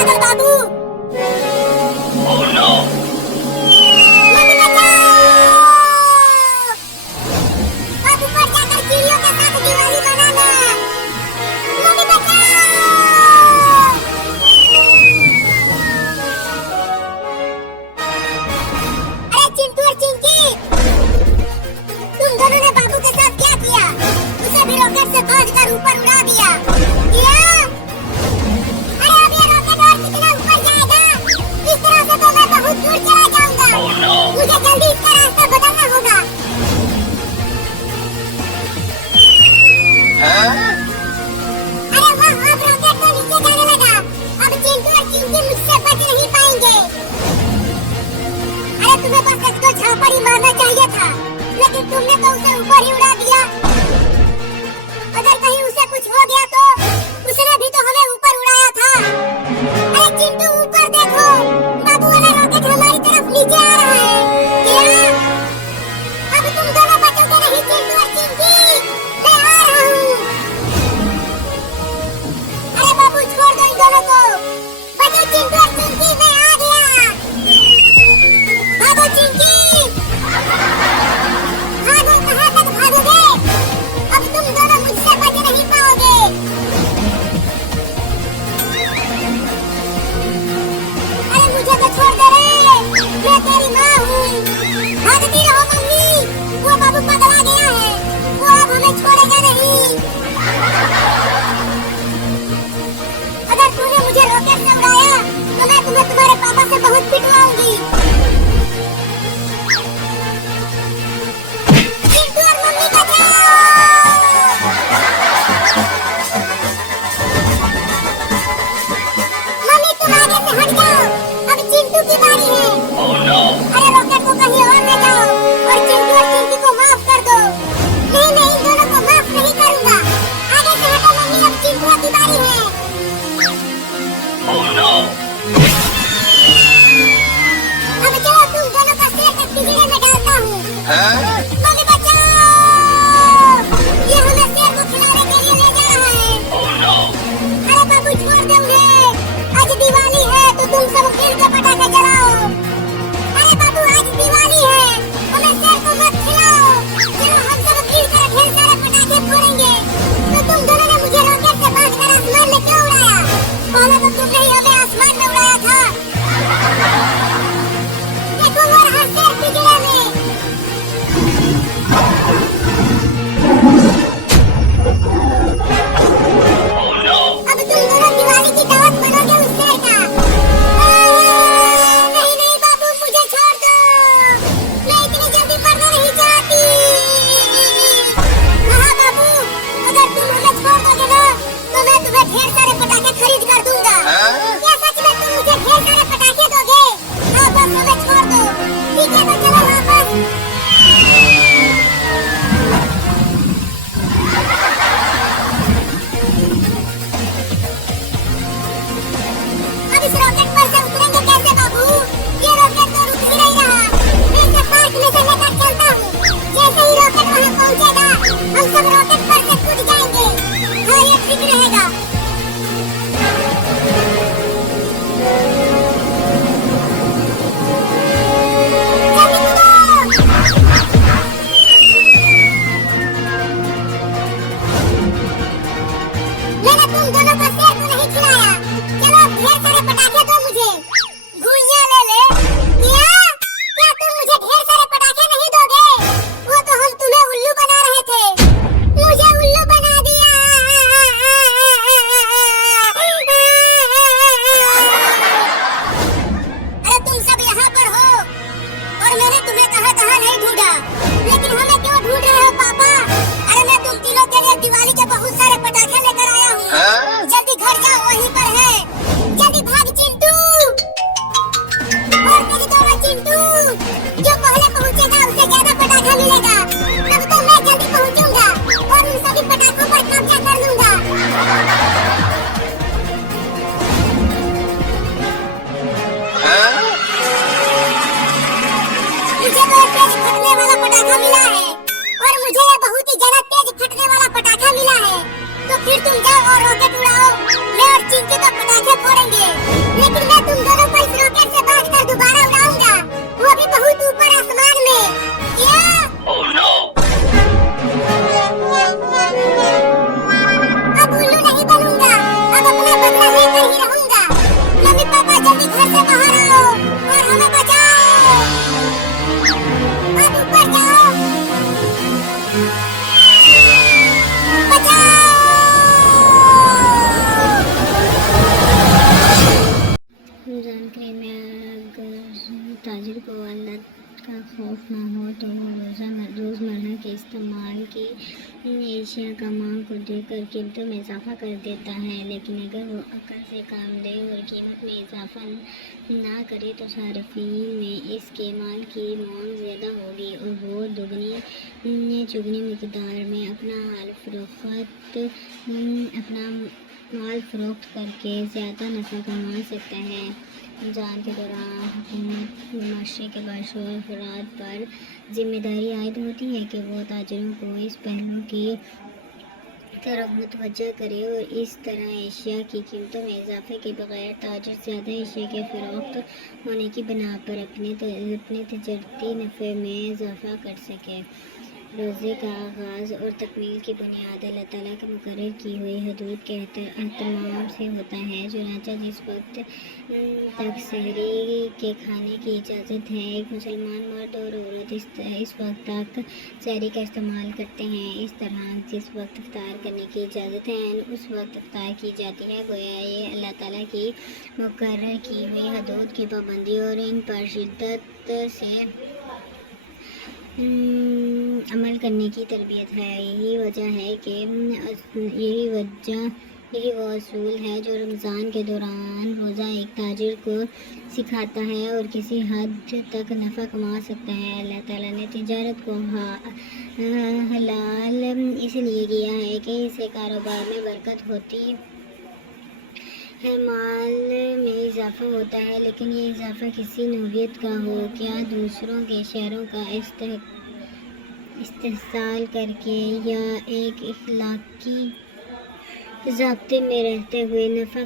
पागल बाबू। Oh no! Mummy बचाओ। बाबू पर जाकर चिड़ियों के साथ दिवाली मनाना। मम्मी बचाओ। अरे चिंटू और चिंकी, तुम दोनों ने बाबू के साथ क्या किया? उसे भी रॉकेट से बांधकर ऊपर उड़ा दिया। अरे अब ये रॉकेट और कितना ऊपर जाएगा? इस तरह से तो मैं बहुत दूर चला जाऊंगा। Oh no! मुझे जल्दी इसका रास्ता बदलना होगा। अरे वाह, अब रॉकेट तो नीचे जाने लगा। अब चिंटू और चिंकी मुझसे बच नहीं पाएंगे। अरे तुम्हें बस एक दो झापड़ ही मारना चाहिए था, लेकिन तुमने तो उसे ऊपर ही उड़ा दिया। अगर कहीं उसे कुछ हो गया तो उसने भी तो हमें ऊपर उड़ाया था। अरे चिंटू ऊपर देखो, बाबू वाला रॉकेट हमारी तरफ नीचे आ रहा है। क्या? अब तुम दोनों बचोगे नहीं चिंटू और चिंकी, मैं आ रहा हूँ। अरे बाबू छोड़ दो इन दोनों को। बचो चिंटू और चिंकी, मैं आ गया। भागो चिंकी, भागो, कहाँ तक भागोगे? अब तुम दोनों मुझसे बच नहीं पाओगे। अरे मुझे तो छोड़ दे रे, मैं तेरी माँ हूँ। भागती रहो मम्मी, वो बाबू पगला गया है, वो अब हमें छोड़ेगा नहीं। अगर तूने मुझे रॉकेट से उड़ाया तो मैं तुम्हें तुम्हारे पापा से बहुत पिटवाऊंगी। चिंटू और मम्मी बचाओ। मम्मी तुम आगे से हट जाओ, अब चिंटू की बारी है। Oh no! अरे रॉकेट को कहीं और ले जाओ और चिंटू और चिंकी को माफ कर दो। नहीं नहीं, इन दोनों को माफ नहीं करूंगा। आगे से हटो मम्मी, अब चिंटू की बारी है। Oh no! अब चलो तुम दोनों का सिर एक पिंजरे में डालता हूँ। मम्मी बचाओ, ये हमें शेर को खिलाने के लिए ले जा रहा है। Oh no! अरे बाबू छोड़ दो उन्हें, आज दिवाली है तो तुम सब मिल के पटाखे जलाओ। अरे बाबू आज दिवाली है, हमें शेर को मत खिलाओ। चलो हम सब मिल कर ढेर सारे पटाखे फोड़ेंगे। तो तुम दोनों ने मुझे रॉकेट से बांधकर आसमान में क्यों उड़ाया? पहले तो तुमने ही हमें आसमान में उड़ाया था। देखो वो रहा शेर पिंजरे में। Oh no! अब तुम दोनों दिवाली की दावत बनोगे उस शेर का। नहीं नहीं बाबू, मुझे छोड़ दो, मैं इतनी जल्दी मरना नहीं चाहती। हाँ बाबू, अगर तुम हमें छोड़ दोगे ना तो मैं तुम्हें ढेर सारे पटाखे खरीद कर दूंगा। क्या सच में तुम मुझे ढेर सारे पटाखे दोगे? हाँ बस हमें छोड़ दो। ठीक है तो चलो वापस। अब इस रॉकेट पर से उतरेंगे कैसे बाबू? ये रॉकेट तो रुक ही नहीं रहा। मैं इसे पार्क में से लेकर चलता हूँ। जैसे ही रॉकेट वहाँ पहुँचेगा हम सब रॉकेट पर से कूद जाएंगे। हाँ ये ठीक रहेगा। जल्दी कूदो। मैंने तुम दोनों को शेर को नहीं खिलाया। चलो अब ढेर सारे पटाखे दो मुझे। घुइयां ले ले। क्या तुम मुझे ढेर सारे पटाखे नहीं दोगे? वो तो हम तुम्हें उल्लू बना रहे थे। मुझे उल्लू बना दिया। अरे तुम सब यहाँ पर हो और मैंने तुम्हें कहाँ कहाँ नहीं ढूंढा, लेकिन हमें क्यों ढूंढ रहे हो पापा? अरे मैं तुम तीनों के लिए दिवाली के बहुत सारे पटाखे लेकर आया हूँ। जल्दी घर जाओ, वहीं पर है। जल्दी भाग चिंटू। और मेरी दोनों चिंटू, जो पहले पहुँचेगा उसे ज्यादा पटाखा मिलेगा। तब तो मैं जल्दी पहुँचूंगा और उन सभी पटाखों पर कब्जा कर लूंगा। मुझे तो एक तेज फटने वाला पटाखा मिला है और मुझे ये बहुत ही ज्यादा तेज फटने वाला पटाखा मिला है। तो फिर तुम जाओ और रॉकेट उड़ाओ, मैं और चिंकी तो पटाखे फोड़ेंगे। बदला लेकर ही रहूंगा। मम्मी पापा जल्दी घर से बाहर आओ और हमें बचाओ। आप ऊपर जाओ, बचाओ। रमज़ान करीम में अगर ताजिर को अल्लाह का खौफ ना हो तो वो रोज़मर्रा के इस्तेमाल की एशिया का मांग को देखकर कीमतों में इजाफा कर देता है, लेकिन अगर वो अक्ल से काम ले और कीमत में इजाफा ना करे तो सारिफीन में इसके माल की मांग ज़्यादा होगी और वो दुगनी चुगनी मिकदार में अपना माल फ़रोख्त करके ज़्यादा नफ़ा कमा सकता है। रमज़ान के दौरान हुकूमत माशरे के बाशूर अफराद पर जिम्मेदारी आयद होती है कि वो ताजिरों को इस पहलू की तरफ मुतवज्जह करे और इस तरह एशिया की कीमतों में इजाफे के बगैर ताजिर ज़्यादा एशिया के फ़रोख्त होने की बिना पर अपने तजरती नफ़े में इजाफा कर सके। रोज़े का आगाज़ और तकमील की बुनियाद अल्लाह ताला के मुकर्रर की हुई हदूद के एहतमाम से होता है। चुनांचे जिस वक्त तक सहरी के खाने की इजाज़त है, एक मुसलमान मर्द और औरत इस वक्त तक सहरी का इस्तेमाल करते हैं। इस तरह जिस वक्त इफ्तार करने की इजाज़त है उस वक्त इफ्तार की जाती है। गोया ये अल्लाह ताला की मुकर्रर की हुई हदूद की पाबंदी और इन पर शिद्दत से अमल करने की तरबियत है। यही वो असूल है जो रमज़ान के दौरान रोज़ा एक ताजिर को सिखाता है और किसी हद तक नफ़ा कमा सकता है। अल्लाह ताला ने तिजारत को हलाल इसलिए किया है कि इससे कारोबार में बरकत होती है, माल में इजाफा होता है, लेकिन ये इजाफा किसी नौइयत का हो, क्या दूसरों के शेयरों का इस्तेहसाल करके या एक इखलाकी ज़ाब्ते में रहते हुए नफ़ा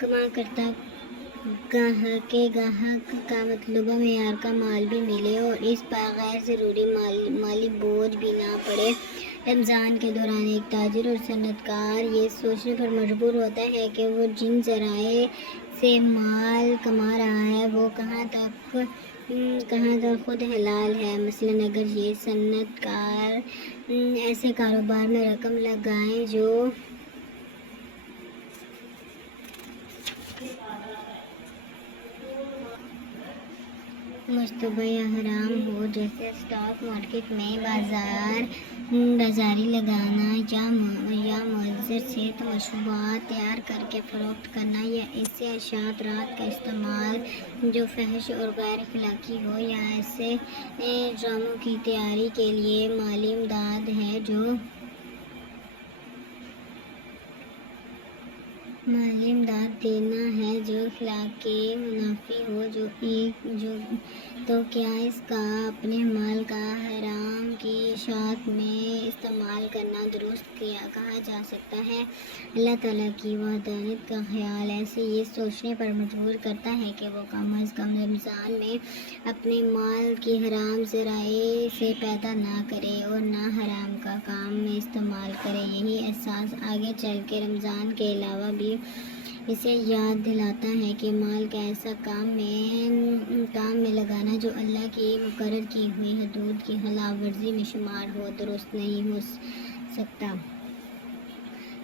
कमा करता गाहक का मतलूबा मेयार का माल भी मिले और इस पर गैर ज़रूरी माली बोझ भी ना पड़े। रमज़ान के दौरान एक ताजिर और सनतकार ये सोचने पर मजबूर होता है कि वो जिन ज़राए से माल कमा रहा है वो कहाँ तक खुद हलाल है। मसलन अगर ये सनतकार ऐसे कारोबार में रकम लगाएं जो मुस्तबा या हराम हो, जैसे स्टॉक मार्केट में बाजारी लगाना या मुअज्जर से मशरूबात तैयार करके फ़रोख्त करना या ऐसे अशात रात का इस्तेमाल जो फहश और गैर अखलाकी हो, या ऐसे ड्रामों की तैयारी के लिए माली इमदाद है जो माली इमदाद देना है जो अखलाक के मुनाफी हो, तो क्या इसका अपने माल का हराम की इशात में इस्तेमाल करना दुरुस्त कहा जा सकता है। अल्लाह ताला की वहदानियत का ख्याल ऐसे ये सोचने पर मजबूर करता है कि वो कम अज़ कम रमज़ान में अपने माल की हराम ज़राए से पैदा ना करे और ना हराम का काम में इस्तेमाल करे। यही एहसास आगे चल के रमज़ान के अलावा भी इसे याद दिलाता है कि माल का ऐसा काम में लगाना जो अल्लाह की मुकर्रर की हुई हदूद की खिलाफ वर्जी में शुमार हो, दुरुस्त नहीं हो सकता।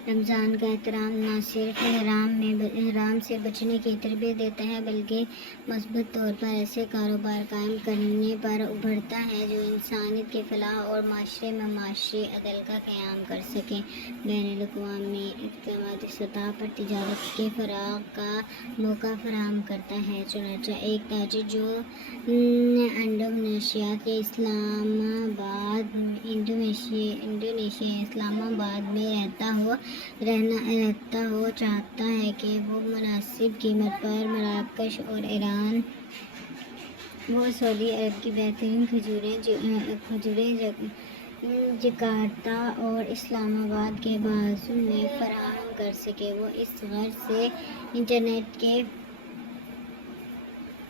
रमज़ान का एहतराम न सिर्फ हराम से बचने की तरबियत देता है, बल्कि मज़बूत तौर पर ऐसे कारोबार कायम करने पर उभरता है जो इंसानियत के फलाह और माशरे में माशी अदल का क़याम कर सकें। बैनुल-अक़वामी इक़्तिसादी सतह पर तिजारत के फ़राग़ का मौका फराहम करता है। चुनांचे एक ताजिर जो इंडोनेशिया के इस्लामाबाद में रहता हो चाहता है कि वो मुनासिब कीमत पर मराकश और ईरान व सऊदी अरब की बेहतरीन खजूरें जकार्ता और इस्लामाबाद के बाज़ू में फराहम कर सके। वो इस गर्ज से इंटरनेट के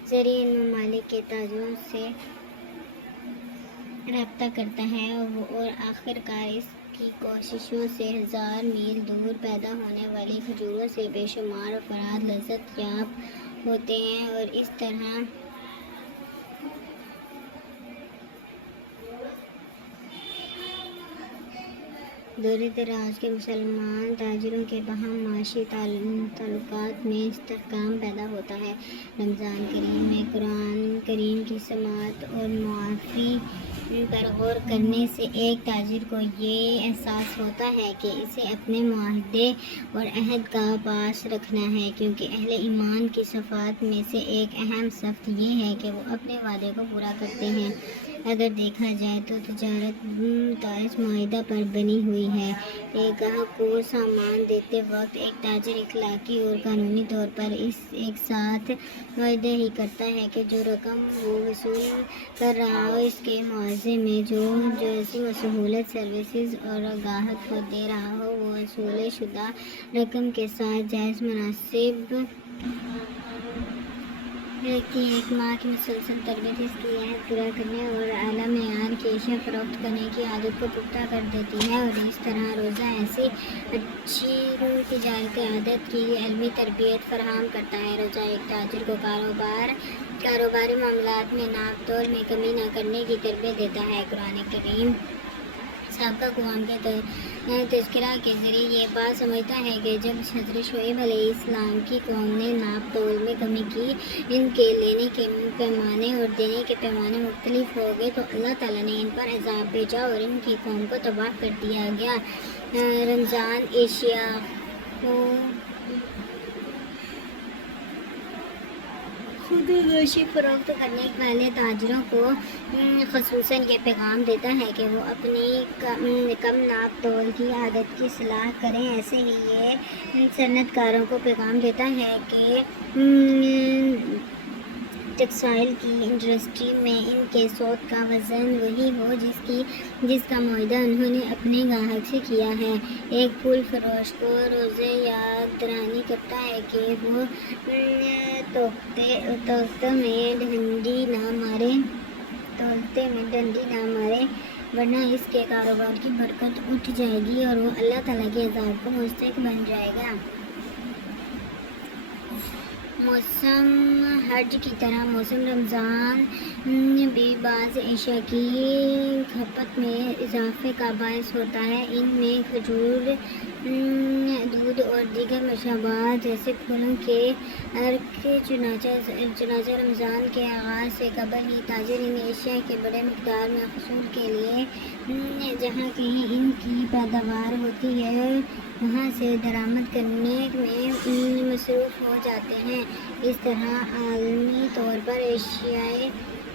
ज़रिए इन ममालिक के ताजिरों से रब्ता करता है और आखिरकार की कोशिशों से 1000 मील दूर पैदा होने वाली खजूरों से बेशुमार अफराद लज्जत याब होते हैं और इस तरह दूर दराज के मुसलमान ताजिरों के बाहम माशी ताल्लुकात में इस्तेहकाम पैदा होता है। रमज़ान करीम में कुरान करीम की समात और मुआफ़ी पर गौर करने से एक ताजिर को ये एहसास होता है कि इसे अपने मुआहदे और अहद का पास रखना है, क्योंकि अहले ईमान की सफ़ात में से एक अहम सिफ़त ये है कि वो अपने वादे को पूरा करते हैं। अगर देखा जाए तो तिजारत इस मुआहदा पर बनी हुई है। एक ग्राहक को सामान देते वक्त एक ताजिर इखलाकी और कानूनी तौर पर एक साथ मुआहदा ही करता है कि जो रकम वो वसूल कर रहा हो इसके मुआवजे में जो ऐसी सहूलत सर्विसेज और ग्राहक को दे रहा हो वो वसूल शुदा रकम के साथ जायज़ मुनासिब की एक माह की मुसलसल तरबियत इसकी अहद पूरा करने और आला मेयार की अशिया फ़रोख्त करने की आदत को पुख्ता कर देती है और इस तरह रोज़ा ऐसी अच्छी तिजारती आदत की इल्मी तरबियत फराहम करता है। रोज़ा एक ताजिर को कारोबारी मामलात में नाप तोल में कमी न करने की तरबियत देता है। कुरान करीम साबका कौम के तज़किरा के ज़रिए ये बात समझता है कि जब हज़रत शुएब अलैहिस्सलाम की कौम ने नाप तोल में कमी की, इनके लेने के पैमाने और देने के पैमाने मुख्तलिफ हो गए, तो अल्लाह ताला ने इन पर अज़ाब भेजा और इनकी कौम को तबाह कर दिया गया। रमज़ान एशिया को खुदगोशी फ़रोख्त करने वाले ताजिरों को ख़ुसूसन ये पैगाम देता है कि वो अपनी कम नाप तोल की आदत की सलाह करें। ऐसे ही ये सनतकारों को पैगाम देता है कि टेक्सटाइल की इंडस्ट्री में इनके सौद का वज़न वही हो जिसका मुआहदा उन्होंने अपने ग्राहक से किया है। एक फूल फरोश को रोज़े याद दरानी करता है कि वो तोलते में डंडी ना मारे वरना इसके कारोबार की बरकत उठ जाएगी और वो अल्लाह ताला के अज़ाब को मुस्तहिक़ बन जाएगा। मौसम हज की तरह मौसम रमज़ान भी बाज़ एशिया की खपत में इजाफे का बायस होता है। इनमें खजूर, दूध और दीगर मशरूबात जैसे फलों के अर्क चुनाचा रमज़ान के आगाज़ से कबल ही ताजिर इन एशिया के बड़े मकदार में हसूल के लिए जहाँ कहीं इनकी पैदावार होती है वहाँ से दरामद करने में मसरूफ़ हो जाते हैं। इस तरह आलमी तौर पर एशियाई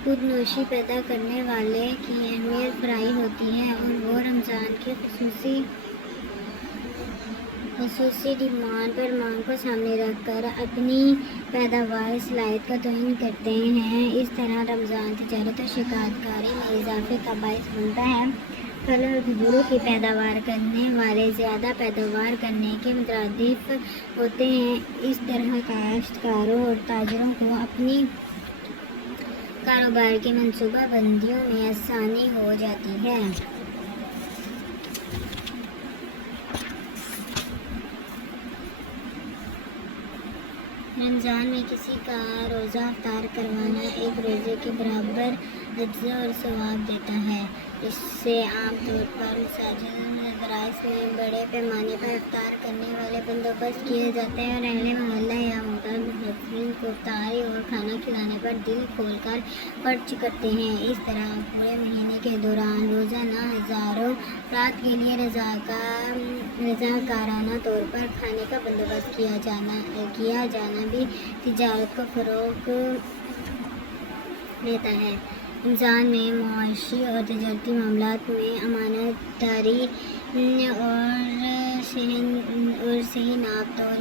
खुदनोशी पैदा करने वाले की अहमियत फराई होती है और वो रमज़ान की खसूसी डिमांड पर मांग को सामने रखकर अपनी पैदावार सलाहियत का तयन करते हैं। इस तरह रमज़ान तिजारत और शिकायतकारी में इजाफे का बायस बनता है। फल और खजूरों की पैदावार करने वाले ज़्यादा पैदावार करने के मुतरादिफ होते हैं। इस तरह काश्तकारों और ताजिरों को अपनी कारोबार की मनसूबा बंदियों में आसानी हो जाती है। रमज़ान में किसी का रोज़ा अफ्तार करवाना एक रोज़े के बराबर अज्र और सवाब देता है। इससे आम तौर पर मसाजिद मदरास में बड़े पैमाने पर इफ्तार करने वाले बंदोबस्त किए जाते हैं और अहले मोहल्ला या मुताबिन को इफ्तारी और खाना खिलाने पर दिल खोलकर खर्च करते हैं। इस तरह पूरे महीने के दौरान रोज़ाना हज़ारों रात के लिए रज़ाकाराना तौर पर खाने का बंदोबस्त किया जाना भी तिजारत को फ़रोग़ देता है। रमज़ान में मुआशी और तजारती मामलात में अमानतदारी और सही नाप तोल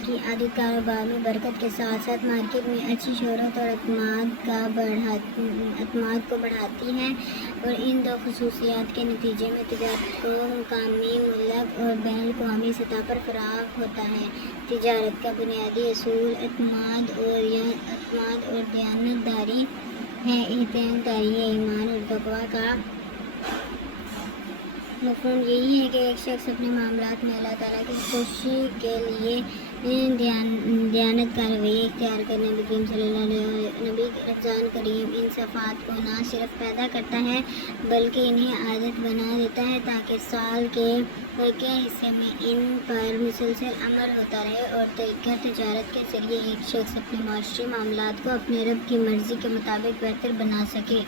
की आदत कारोबार में बरकत के साथ साथ मार्केट में अच्छी शोहरत और अतमाद को बढ़ाती है और इन दो खसूसियात के नतीजे में तिजारत को मुकामी मुल्क और बैन अवी सतह पर फ़राग होता है। तिजारत का बुनियादी असूल अतमाद और दयानतदारी ہے۔ اعتدال ایمان اور تقویٰ کا مفہوم یہی ہے کہ ایک شخص اپنے معاملات میں اللہ تعالیٰ کی خوشی کے لیے دیانت کا رویہ اختیار کرنے۔ نبی کریم صلی اللہ علیہ نبی رمضان کریم ان صفات کو نہ صرف پیدا کرتا ہے بلکہ انہیں عادت بنا دیتا ہے تاکہ سال کے حصے میں ان پر مسلسل عمل ہوتا رہے اور گھر تجارت کے ذریعے ایک شخص اپنے معاشی معاملات کو اپنے رب کی مرضی کے مطابق بہتر بنا سکے۔